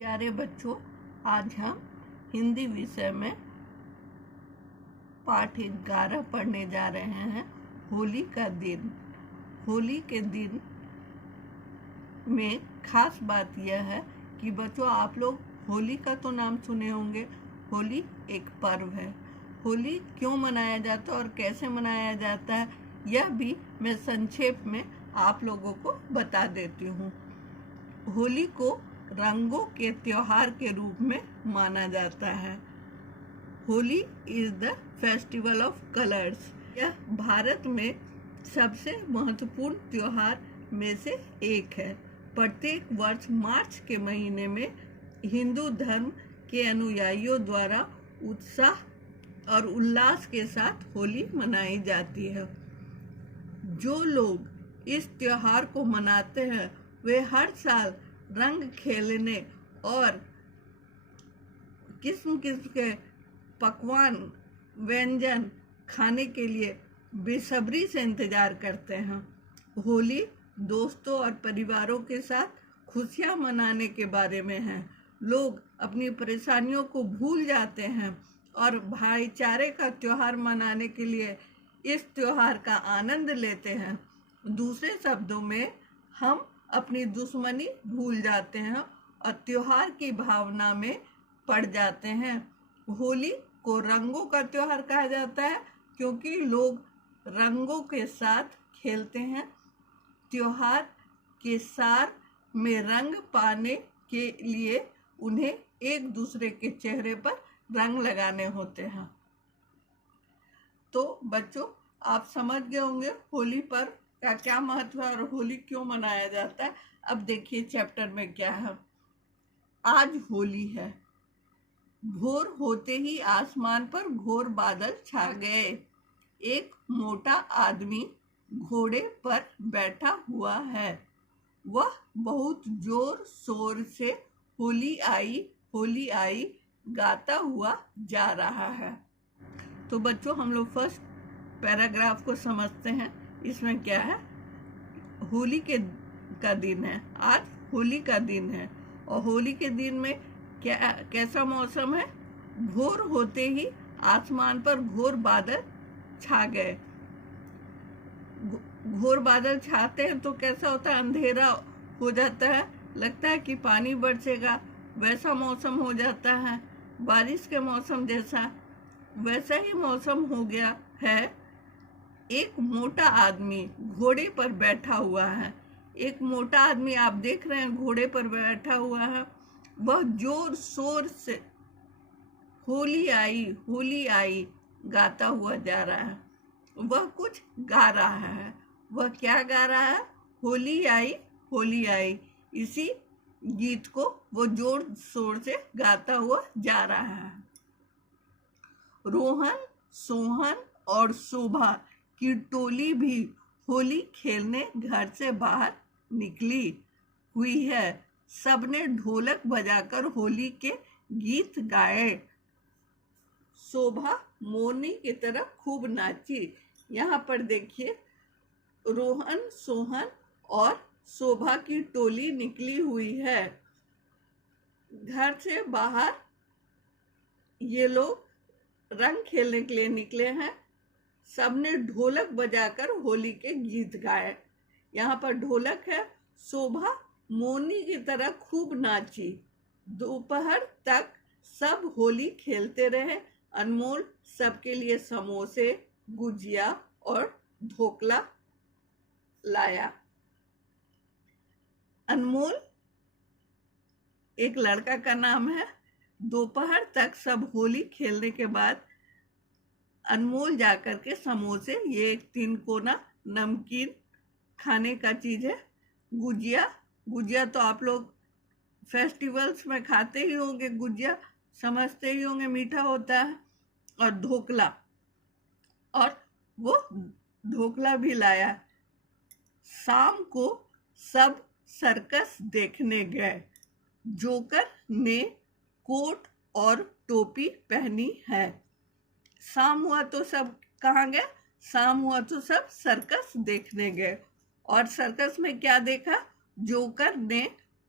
प्यारे बच्चों, आज हम हिंदी विषय में पाठ 11 पढ़ने जा रहे हैं। होली का दिन। होली के दिन में खास बात यह है कि बच्चों, आप लोग होली का तो नाम सुने होंगे। होली एक पर्व है। होली क्यों मनाया जाता है और कैसे मनाया जाता है, यह भी मैं संक्षेप में आप लोगों को बता देती हूँ। होली को रंगों के त्योहार के रूप में माना जाता है। Holi is the festival of colours. यह भारत में सबसे महत्वपूर्ण त्योहार में से एक है। प्रत्येक वर्ष मार्च के महीने में हिंदू धर्म के अनुयायियों द्वारा उत्साह और उल्लास के साथ होली मनाई जाती है। जो लोग इस त्योहार को मनाते हैं वे हर साल रंग खेलने और किस्म किस्म के पकवान व्यंजन खाने के लिए बेसब्री से इंतजार करते हैं। होली दोस्तों और परिवारों के साथ खुशियां मनाने के बारे में है। लोग अपनी परेशानियों को भूल जाते हैं और भाईचारे का त्योहार मनाने के लिए इस त्योहार का आनंद लेते हैं। दूसरे शब्दों में, हम अपनी दुश्मनी भूल जाते हैं और त्योहार की भावना में पड़ जाते हैं। होली को रंगों का त्योहार कहा जाता है क्योंकि लोग रंगों के साथ खेलते हैं। त्योहार के सार में रंग पाने के लिए उन्हें एक दूसरे के चेहरे पर रंग लगाने होते हैं। तो बच्चों, आप समझ गए होंगे होली पर का क्या महत्व है और होली क्यों मनाया जाता है। अब देखिए चैप्टर में क्या है। आज होली है। भोर होते ही आसमान पर घोर बादल छा गए। एक मोटा आदमी घोड़े पर बैठा हुआ है। वह बहुत जोर शोर से होली आई गाता हुआ जा रहा है। तो बच्चों, हम लोग फर्स्ट पैराग्राफ को समझते हैं। इसमें क्या है, होली का दिन है। आज होली का दिन है और होली के दिन में कैसा मौसम है। भोर होते ही आसमान पर घोर बादल छा गए। घोर बादल छाते हैं तो कैसा होता है, अंधेरा हो जाता है, लगता है कि पानी बरसेगा, वैसा मौसम हो जाता है। बारिश के मौसम जैसा वैसा ही मौसम हो गया है। एक मोटा आदमी घोड़े पर बैठा हुआ है। एक मोटा आदमी आप देख रहे हैं घोड़े पर बैठा हुआ है। वह जोर शोर से होली आई गाता हुआ जा रहा है। वह कुछ गा रहा है। वह क्या गा रहा है, होली आई। इसी गीत को वो जोर शोर से गाता हुआ जा रहा है। रोहन, सोहन और शोभा की टोली भी होली खेलने घर से बाहर निकली हुई है। सबने ढोलक बजाकर होली के गीत गाए। शोभा मोरनी की तरह खूब नाची। यहाँ पर देखिए, रोहन, सोहन और शोभा की टोली निकली हुई है। घर से बाहर ये लोग रंग खेलने के लिए निकले हैं। सबने ढोलक बजाकर होली के गीत गाए। यहाँ पर ढोलक है। शोभा मोरनी की तरह खूब नाची। दोपहर तक सब होली खेलते रहे। अनमोल सबके लिए समोसे, गुजिया और ढोकला लाया। अनमोल एक लड़का का नाम है। दोपहर तक सब होली खेलने के बाद अनमोल जाकर के समोसे, ये एक 3 कोना नमकीन खाने का चीज है। गुजिया तो आप लोग फेस्टिवल्स में खाते ही होंगे। गुजिया समझते ही होंगे, मीठा होता है। और ढोकला, और वो ढोकला भी लाया। शाम को सब सर्कस देखने गए। जोकर ने कोट और टोपी पहनी है। शाम हुआ तो सब कहाँ गए? शाम हुआ तो सब सर्कस देखने गए। और सर्कस में क्या देखा? जोकर ने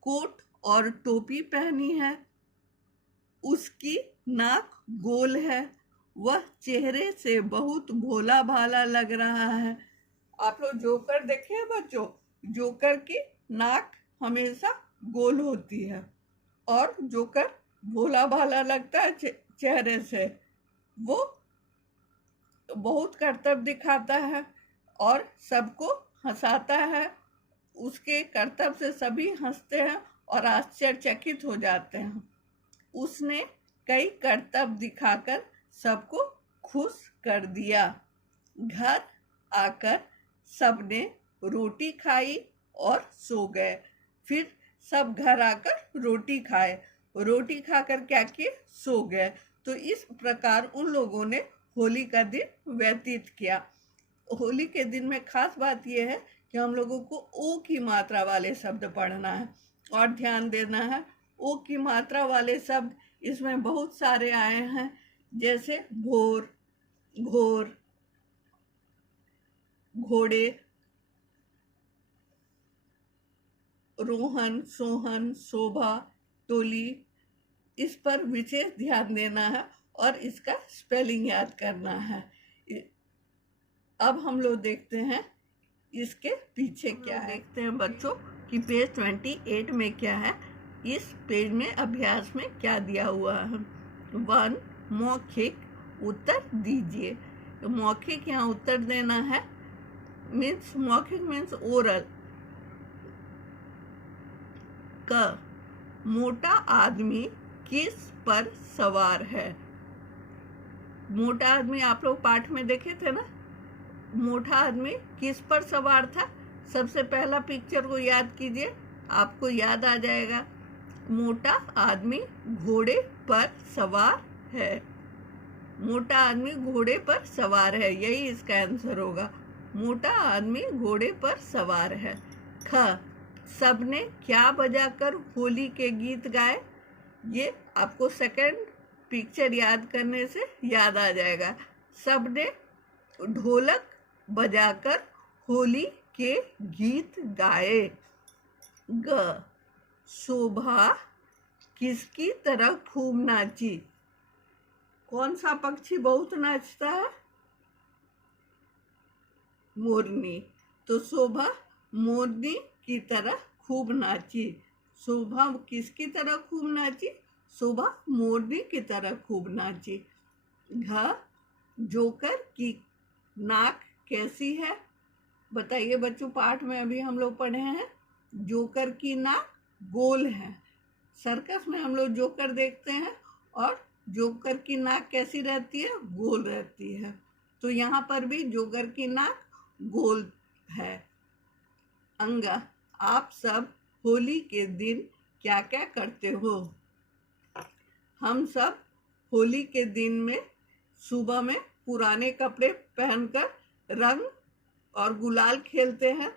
कोट और टोपी पहनी है, उसकी नाक गोल है, वह चेहरे से बहुत भोला भाला लग रहा है। आप लोग जोकर देखे हैं बच्चों? जोकर की नाक हमेशा गोल होती है और जोकर भोला भाला लगता है चेहरे से। वो बहुत करतब दिखाता है और सबको हंसाता है। उसके करतब से सभी हंसते हैं और आश्चर्यचकित हो जाते हैं। उसने कई करतब दिखाकर सबको खुश कर दिया। घर आकर सबने रोटी खाई और सो गए। फिर सब घर आकर रोटी खाए, रोटी खाकर क्या किए? सो गए। तो इस प्रकार उन लोगों ने होली का दिन व्यतीत किया। होली के दिन में खास बात यह है कि हम लोगों को ओ की मात्रा वाले शब्द पढ़ना है और ध्यान देना है। ओ की मात्रा वाले शब्द इसमें बहुत सारे आए हैं, जैसे भोर, घोर, घोड़े, रोहन, सोहन, शोभा, टोली। इस पर विशेष ध्यान देना है और इसका स्पेलिंग याद करना है। अब हम लोग देखते हैं इसके पीछे क्या है। देखते हैं बच्चों कि पेज 28 में क्या है। इस पेज में अभ्यास में क्या दिया हुआ है। 1 मौखिक उत्तर दीजिए। तो मौखिक यहाँ उत्तर देना है। मौखिक मीन्स ओरल। क मोटा आदमी किस पर सवार है? मोटा आदमी आप लोग पाठ में देखे थे ना। मोटा आदमी किस पर सवार था? सबसे पहला पिक्चर को याद कीजिए, आपको याद आ जाएगा। मोटा आदमी घोड़े पर सवार है। मोटा आदमी घोड़े पर सवार है, यही इसका आंसर होगा। मोटा आदमी घोड़े पर सवार है। ख सबने क्या बजाकर होली के गीत गाए? ये आपको सेकंड पिक्चर याद करने से याद आ जाएगा। सबने ढोलक बजाकर होली के गीत गाए। ग शोभा किसकी तरह खूब नाची? कौन सा पक्षी बहुत नाचता है? मोरनी। तो शोभा मोरनी की तरह खूब नाची। शोभा किसकी तरह खूब नाची? शोभा मोरनी की तरह खूब नाची। घ जोकर की नाक कैसी है? बताइए बच्चों, पाठ में अभी हम लोग पढ़े हैं जोकर की नाक गोल है। सर्कस में हम लोग जोकर देखते हैं और जोकर की नाक कैसी रहती है? गोल रहती है। तो यहाँ पर भी जोकर की नाक गोल है। अंगा आप सब होली के दिन क्या क्या करते हो? हम सब होली के दिन में सुबह में पुराने कपड़े पहनकर रंग और गुलाल खेलते हैं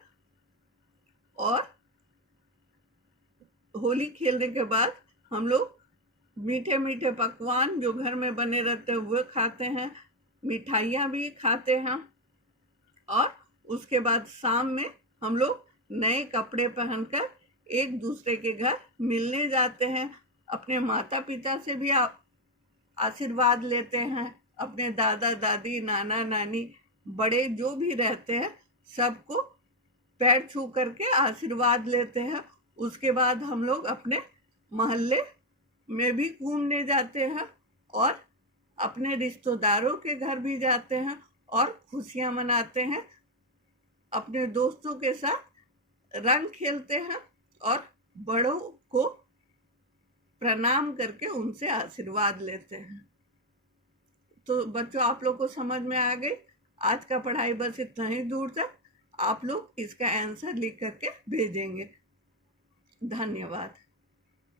और होली खेलने के बाद हम लोग मीठे मीठे पकवान जो घर में बने रहते हैं वो खाते हैं, मिठाइयाँ भी खाते हैं और उसके बाद शाम में हम लोग नए कपड़े पहनकर एक दूसरे के घर मिलने जाते हैं। अपने माता पिता से भी आशीर्वाद लेते हैं। अपने दादा दादी, नाना नानी, बड़े जो भी रहते हैं सबको पैर छू करके आशीर्वाद लेते हैं। उसके बाद हम लोग अपने मोहल्ले में भी घूमने जाते हैं और अपने रिश्तेदारों के घर भी जाते हैं और खुशियां मनाते हैं। अपने दोस्तों के साथ रंग खेलते हैं और बड़ों को प्रणाम करके उनसे आशीर्वाद लेते हैं। तो बच्चों, आप लोग को समझ में आ गई। आज का पढ़ाई बस इतना ही दूर तक। आप लोग इसका आंसर लिख करके भेजेंगे। धन्यवाद।